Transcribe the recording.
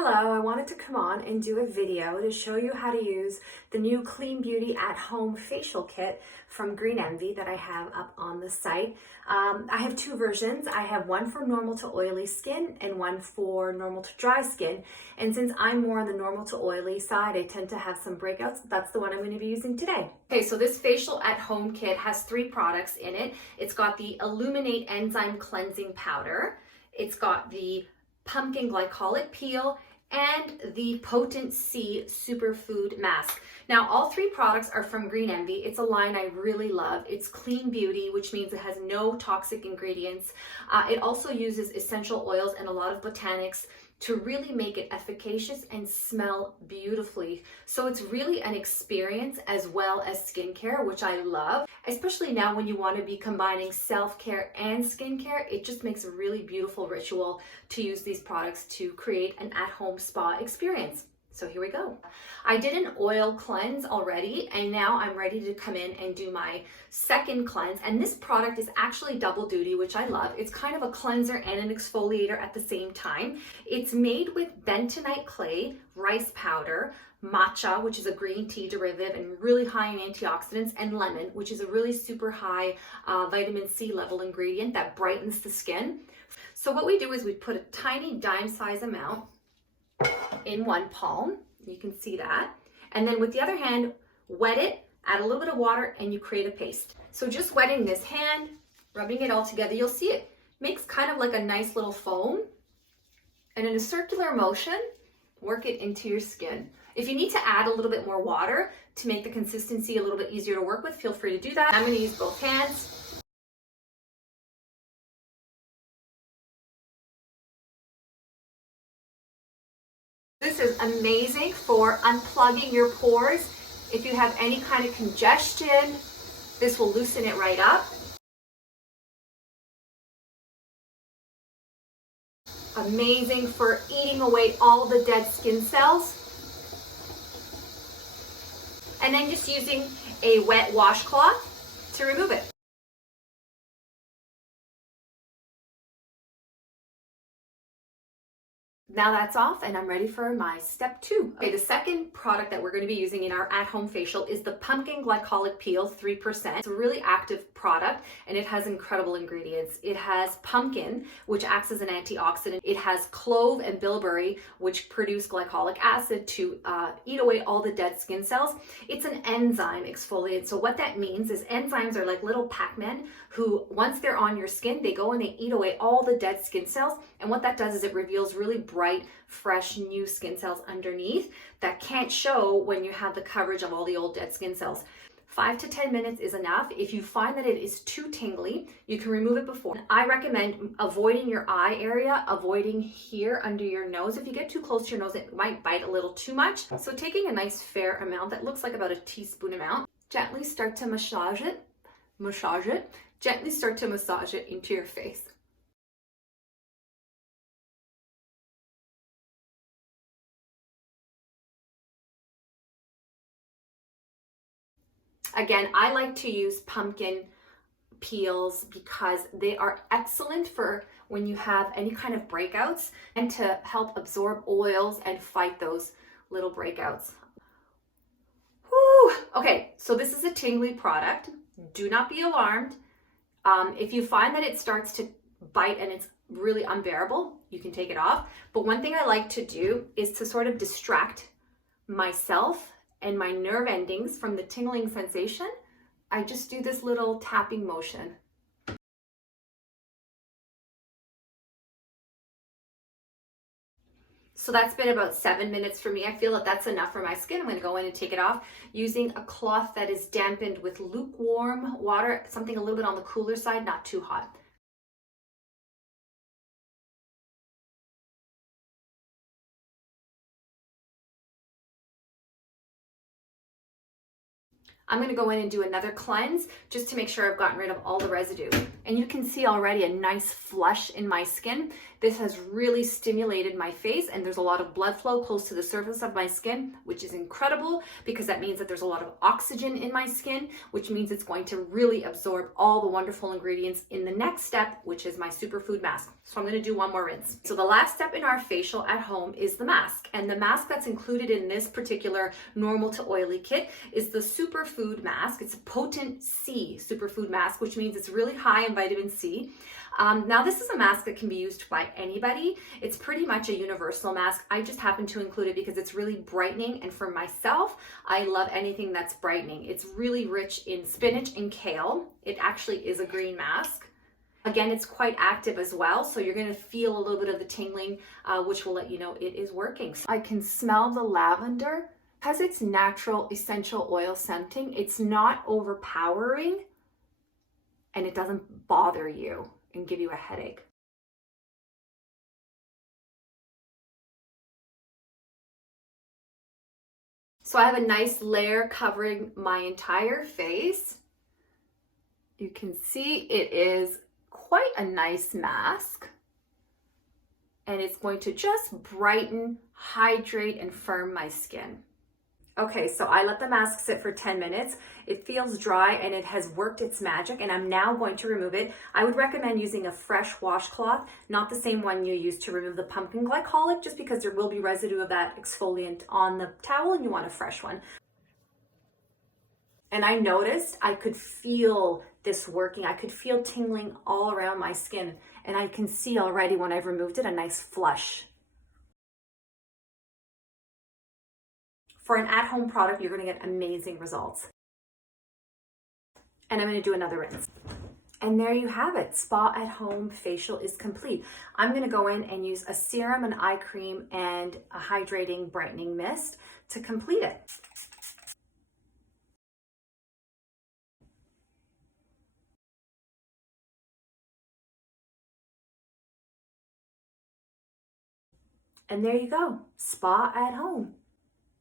Hello, I wanted to come on and do a video to show you how to use the new Clean Beauty at Home facial kit from Green Envee that I have up on the site. I have two versions. I have one for normal to oily skin and one for normal to dry skin. And since I'm more on the normal to oily side, I tend to have some breakouts. That's the one I'm going to be using today. Okay, so this facial at home kit has three products in it. It's got the Illuminate Enzyme Cleansing Powder. It's got the Pumpkin Glycolic Peel, and the Potent C Superfood Mask. Now, all three products are from Green Envee. It's a line I really love. It's clean beauty, which means it has no toxic ingredients. It also uses essential oils and a lot of botanics to really make it efficacious and smell beautifully. So it's really an experience as well as skincare, which I love, especially now when you want to be combining self-care and skincare. It just makes a really beautiful ritual to use these products to create an at-home spa experience. So here we go. I did an oil cleanse already, and now I'm ready to come in and do my second cleanse. And this product is actually double duty, which I love. It's kind of a cleanser and an exfoliator at the same time. It's made with bentonite clay, rice powder, matcha, which is a green tea derivative and really high in antioxidants, and lemon, which is a really super high vitamin C level ingredient that brightens the skin. So what we do is we put a tiny dime size amount in one palm, you can see that, and then with the other hand, wet it, add a little bit of water, and you create a paste. So just wetting this hand, rubbing it all together, you'll see it makes kind of like a nice little foam, and in a circular motion, work it into your skin. If you need to add a little bit more water to make the consistency a little bit easier to work with, feel free to do that. I'm going to use both hands. This is amazing for unplugging your pores. If you have any kind of congestion, this will loosen it right up. Amazing for eating away all the dead skin cells. And then just using a wet washcloth to remove it. Now that's off, and I'm ready for my step two. Okay, the second product that we're going to be using in our at-home facial is the Pumpkin Glycolic Peel 3%. It's a really active product, and it has incredible ingredients. It has pumpkin, which acts as an antioxidant. It has clove and bilberry, which produce glycolic acid to eat away all the dead skin cells. It's an enzyme exfoliant. So what that means is enzymes are like little Pac-Men who, once they're on your skin, they go and they eat away all the dead skin cells. And what that does is it reveals really bright, fresh, new skin cells underneath that can't show when you have the coverage of all the old dead skin cells. 5 to 10 minutes is enough. If you find that it is too tingly, you can remove it before. I recommend avoiding your eye area, avoiding here under your nose. If you get too close to your nose, it might bite a little too much. So taking a nice fair amount that looks like about a teaspoon amount, gently start to massage it, gently start to massage it into your face. Again, I like to use pumpkin peels because they are excellent for when you have any kind of breakouts and to help absorb oils and fight those little breakouts. Whew. Okay, so this is a tingly product. Do not be alarmed. If you find that it starts to bite and it's really unbearable, you can take it off. But one thing I like to do is to sort of distract myself and my nerve endings from the tingling sensation. I just do this little tapping motion. So that's been about 7 minutes for me. I feel that that's enough for my skin. I'm going to go in and take it off using a cloth that is dampened with lukewarm water, something a little bit on the cooler side, not too hot. I'm going to go in and do another cleanse just to make sure I've gotten rid of all the residue. And you can see already a nice flush in my skin. This has really stimulated my face, and there's a lot of blood flow close to the surface of my skin, which is incredible because that means that there's a lot of oxygen in my skin, which means it's going to really absorb all the wonderful ingredients in the next step, which is my Superfood Mask. So I'm going to do one more rinse. So the last step in our facial at home is the mask, and the mask that's included in this particular normal to oily kit is the Superfood Mask. It's a potent C Superfood Mask, which means it's really high in vitamin C. Now this is a mask that can be used by anybody. It's pretty much a universal mask. I just happen to include it because it's really brightening, and for myself, I love anything that's brightening. It's really rich in spinach and kale. It actually is a green mask. Again, it's quite active as well, so you're going to feel a little bit of the tingling, which will let you know it is working. So I can smell the lavender. Because it's natural essential oil scenting, it's not overpowering, and it doesn't bother you and give you a headache. So I have a nice layer covering my entire face. You can see it is quite a nice mask, and it's going to just brighten, hydrate, and firm my skin. Okay, so I let the mask sit for 10 minutes. It feels dry and it has worked its magic, and I'm now going to remove it. I would recommend using a fresh washcloth, not the same one you use to remove the pumpkin glycolic, just because there will be residue of that exfoliant on the towel and you want a fresh one. And I noticed I could feel this working. I could feel tingling all around my skin, and I can see already when I've removed it a nice flush. For an at-home product, you're going to get amazing results. And I'm going to do another rinse. And there you have it. Spa at home facial is complete. I'm going to go in and use a serum, an eye cream, and a hydrating brightening mist to complete it. And there you go. Spa at home.